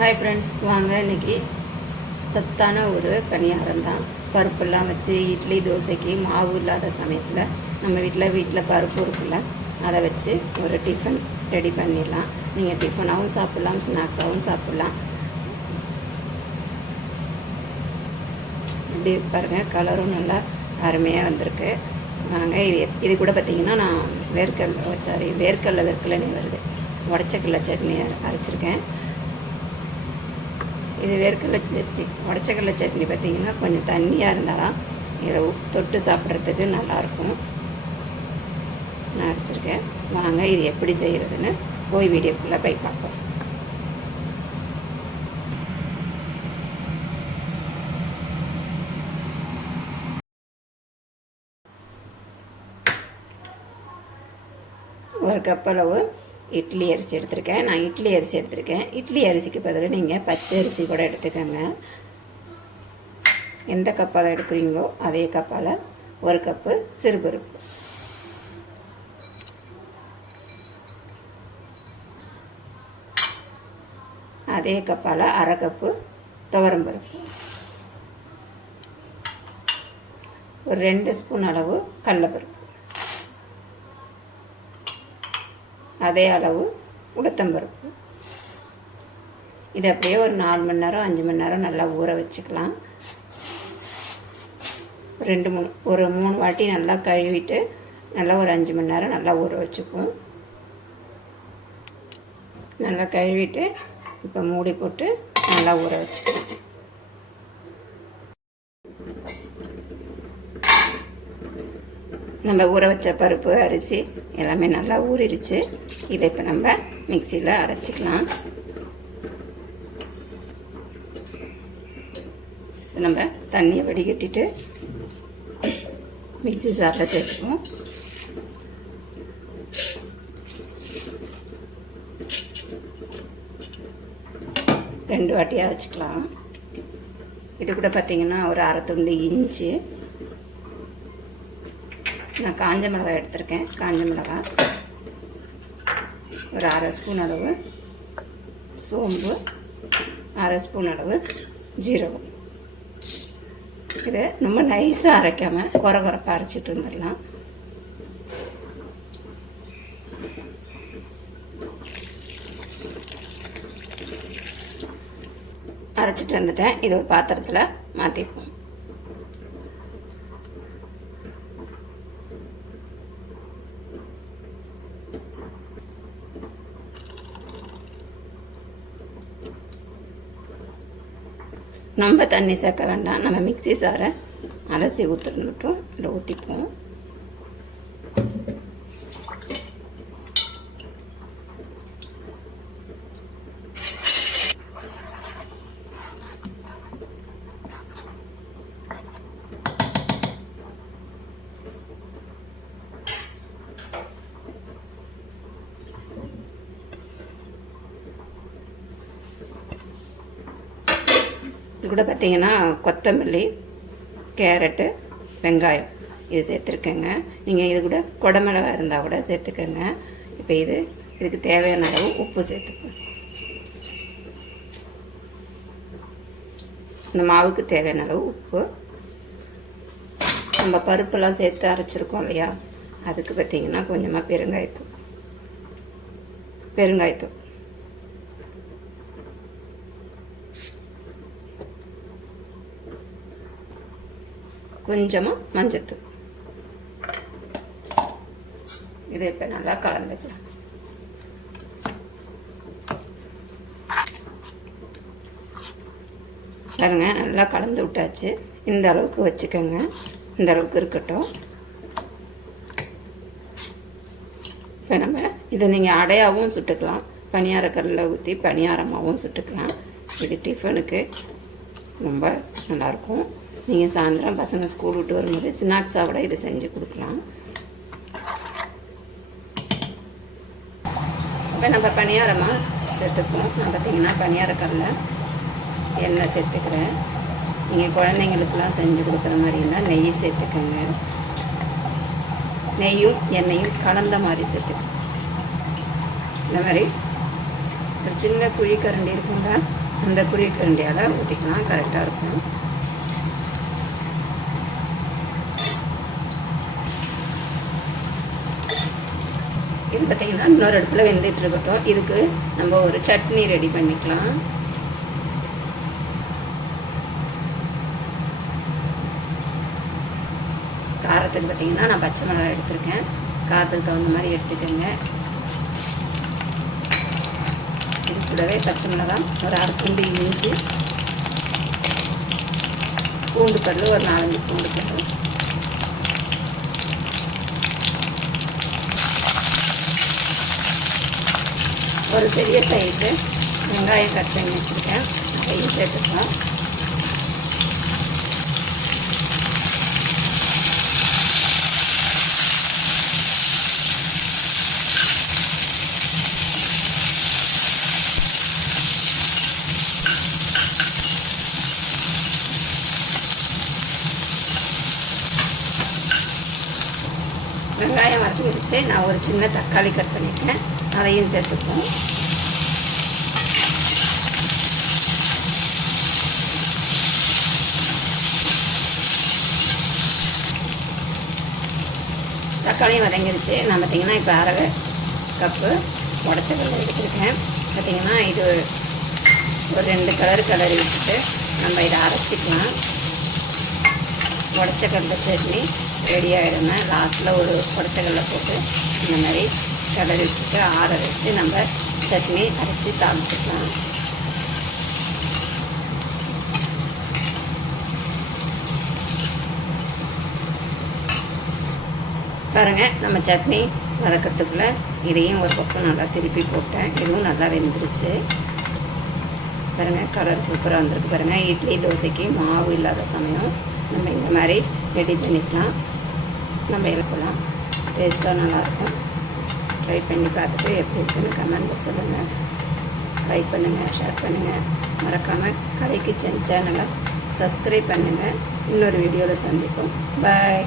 Hi friends வாங்க. இன்னைக்கு சத்தான ஒரு பணியாரம் தான். பருப்பெல்லாம் வச்சு இட்லி தோசைக்கு மாவு இல்லாத சமயத்தில் நம்ம வீட்டில் வீட்டில் பருப்பு இருக்குல்ல அதை வச்சு ஒரு டிஃபன் ரெடி பண்ணிடலாம். நீங்கள் டிஃபனாகவும் சாப்பிட்லாம் ஸ்நாக்ஸாகவும் சாப்பிட்லாம். இப்படி பாருங்கள் கலரும் நல்லா அருமையாக வந்திருக்கு. வாங்க இது இது கூட பார்த்திங்கன்னா நான் வேர்க்கடலை சாரி வேர்க்கடலை வேர்க்கடலைன்னு வருது. உடச்சக்கடலை சட்னி அரைச்சிருக்கேன். இது வேர்க்கடலை சட்னி உடச்சக்கடலை சட்னி பார்த்தீங்கன்னா கொஞ்சம் தண்ணியாக இருந்தாலும் இரவு தொட்டு சாப்பிட்றதுக்கு நல்லாயிருக்கும். நான் அரைச்சிருக்கேன் வாங்க இது எப்படி செய்கிறதுன்னு போய் வீடியோக்குள்ளே போய் பார்ப்போம். ஒரு கப் அளவு இட்லி அரிசி எடுத்திருக்கேன். நான் இட்லி அரிசி எடுத்திருக்கேன். இட்லி அரிசிக்கு பதில் நீங்கள் பச்சை அரிசி கூட எடுத்துக்கோங்க. எந்த கப்பால் எடுக்கிறீங்களோ அதே கப்பால் ஒரு கப்பு சிறுபருப்பு. அதே கப்பால் அரை கப்பு துவரம்பருப்பு. ஒரு ரெண்டு ஸ்பூன் அளவு கடலப்பருப்பு. அதே அளவு உளுத்தம்பருப்பு இதை அப்படியே ஒரு நாலு மணி நேரம் அஞ்சு மணி நேரம் நல்லா ஊற வச்சுக்கலாம். ரெண்டு மூணு ஒரு மூணு வாட்டி நல்லா கழுவிட்டு நல்லா ஒரு அஞ்சு மணி நேரம் நல்லா ஊற வச்சுக்குவோம் நல்லா கழுவிட்டு இப்போ மூடி போட்டு நல்லா ஊற வச்சுக்கலாம். நம்ம ஊற வச்ச பருப்பு அரிசி எல்லாமே நல்லா ஊறிடுச்சு. இதை இப்போ நம்ம மிக்சியில் அரைச்சிக்கலாம். நம்ம தண்ணியை வடிகட்டிட்டு மிக்சி சாரில் சேர்த்துக்குவோம். ரெண்டு வாட்டி அரைச்சிக்கலாம். இது கூட பார்த்திங்கன்னா ஒரு அரை துண்டு இஞ்சி நான் காஞ்ச மிளகாய் எடுத்திருக்கேன். காஞ்ச மிளகாய். ஒரு அரை ஸ்பூன் அளவு சோம்பு அரை ஸ்பூன் அளவு ஜீரகம். இதை ரொம்ப நைஸாக அரைக்காமல் குறை குறைப்பாக அரைச்சிட்டு வந்துடலாம் அரைச்சிட்டு வந்துட்டேன். இது ஒரு பாத்திரத்தில் மாற்றிப்போம் நம்ம தண்ணி சேர்க்க வேண்டாம் நம்ம மிக்சி சாரை அலசி ஊற்றுட்டு இல்லை ஊற்றிப்போம் இது கூட பார்த்தீங்கன்னா கொத்தமல்லி கேரட்டு வெங்காயம் இது சேர்த்துருக்கேங்க. நீங்கள் இது கூட குடமிளகா இருந்தால் கூட சேர்த்துக்கோங்க. இப்போ இது இதுக்கு தேவையான அளவு உப்பு சேர்த்துக்கோங்க. இந்த மாவுக்கு தேவையான அளவு உப்பு. நம்ம பருப்பெல்லாம் சேர்த்து அரைச்சிருக்கோம் இல்லையா? அதுக்கு பார்த்தீங்கன்னா கொஞ்சமாக பெருங்காயத்தூள். பெருங்காயத்தூள். கொஞ்சமாக மஞ்சத்தூள். இதை இப்போ நல்லா கலந்துக்கலாம். பாருங்க நல்லா கலந்து விட்டாச்சு. இந்த அளவுக்கு வச்சுக்கோங்க. இந்த அளவுக்கு இருக்கட்டும். இப்போ நம்ம இதை நீங்கள் அடையாகவும் சுட்டுக்கலாம். பனியார கல்லில் ஊற்றி பணியாரமாகவும் சுட்டுக்கலாம். இது டிஃபனுக்கு ரொம்ப நல்லாயிருக்கும் நீங்கள் சாயந்தரம் பசங்க ஸ்கூல் விட்டு வரும்போது ஸ்நாக்ஸாக கூட இதை செஞ்சு கொடுக்கலாம். இப்போ நம்ம பணியாரமாக சேர்த்துக்குவோம் நான் பார்த்தீங்கன்னா பணியாரக்கல்ல எண்ணெய் சேர்த்துக்கிறேன். நீங்கள் குழந்தைங்களுக்கெல்லாம் செஞ்சு கொடுக்குற மாதிரி இருந்தால் நெய் சேர்த்துக்கோங்க. நெய்யும் எண்ணெயும் கலந்த மாதிரி சேர்த்துக்கோங்க. இந்த மாதிரி ஒரு சின்ன குழி கரண்டி அந்த குருவி ஊற்றிக்கலாம் கரெக்டாக இருக்கும். இது பார்த்திங்கன்னா இன்னொரு அடுப்பில் வெந்துட்டு இருக்கட்டும் இதுக்கு நம்ம ஒரு சட்னி ரெடி பண்ணிக்கலாம். காரத்துக்கு பார்த்திங்கன்னா நான் பச்சை மிளகாய் எடுத்திருக்கேன். காரத்துக்கு தகுந்த மாதிரி எடுத்துக்கோங்க. இது கூடவே பச்சை மிளகாய் ஒரு அரை துண்டு இஞ்சி பூண்டு கல் ஒரு நாலஞ்சு பூண்டு கல் ஒரு பெரிய சைஸு வெங்காயம் கட் பண்ணி வச்சுருக்கேன். அதையும் சேர்த்துக்கலாம். வெங்காயம் வதங்கிடுச்சு நான் ஒரு சின்ன தக்காளி கட் பண்ணியிருக்கேன் அதையும் சேர்த்துப்போம். தக்காளியும் வதங்கிருச்சு. நான் பார்த்தீங்கன்னா இப்போ அரை கப்பு உடச்ச கடலை எடுத்துருக்கேன். பார்த்தீங்கன்னா இது ஒரு ரெண்டு கலர் கலர் விட்டுட்டு நம்ம இதை அரைச்சிக்கலாம். உடச்ச கடலை சட்னி ரெடி ஆகிடுங்க லாஸ்ட்டில் ஒரு உடச்ச கடலை போட்டு இந்த மாதிரி கடலை வச்சுட்டு ஆற வச்சு நம்ம சட்னி அரைச்சி தாளிச்சிக்கலாம். பாருங்கள் நம்ம சட்னி வதக்கிறதுக்குள்ளே இதையும் ஒரு பக்கம் நல்லா திருப்பி போட்டேன். இதுவும் நல்லா வெந்துருச்சு. பாருங்கள் கலர் சூப்பராக வந்திருக்கு பாருங்கள் இட்லி தோசைக்கு மாவு இல்லாத சமயம் நம்ம இந்த மாதிரி ரெடி பண்ணிக்கலாம். நம்ம இறக்கலாம். டேஸ்ட்டாக நல்லாயிருக்கும் ட்ரை பண்ணி பார்த்துட்டு எப்படி இருக்குன்னு கமெண்ட்டில் சொல்லுங்கள் லைக் பண்ணுங்கள் ஷேர் பண்ணுங்கள் மறக்காமல் கலை கிச்சன் சேனலை சப்ஸ்கிரைப் பண்ணுங்கள் இன்னொரு வீடியோவில் சந்திப்போம். பாய்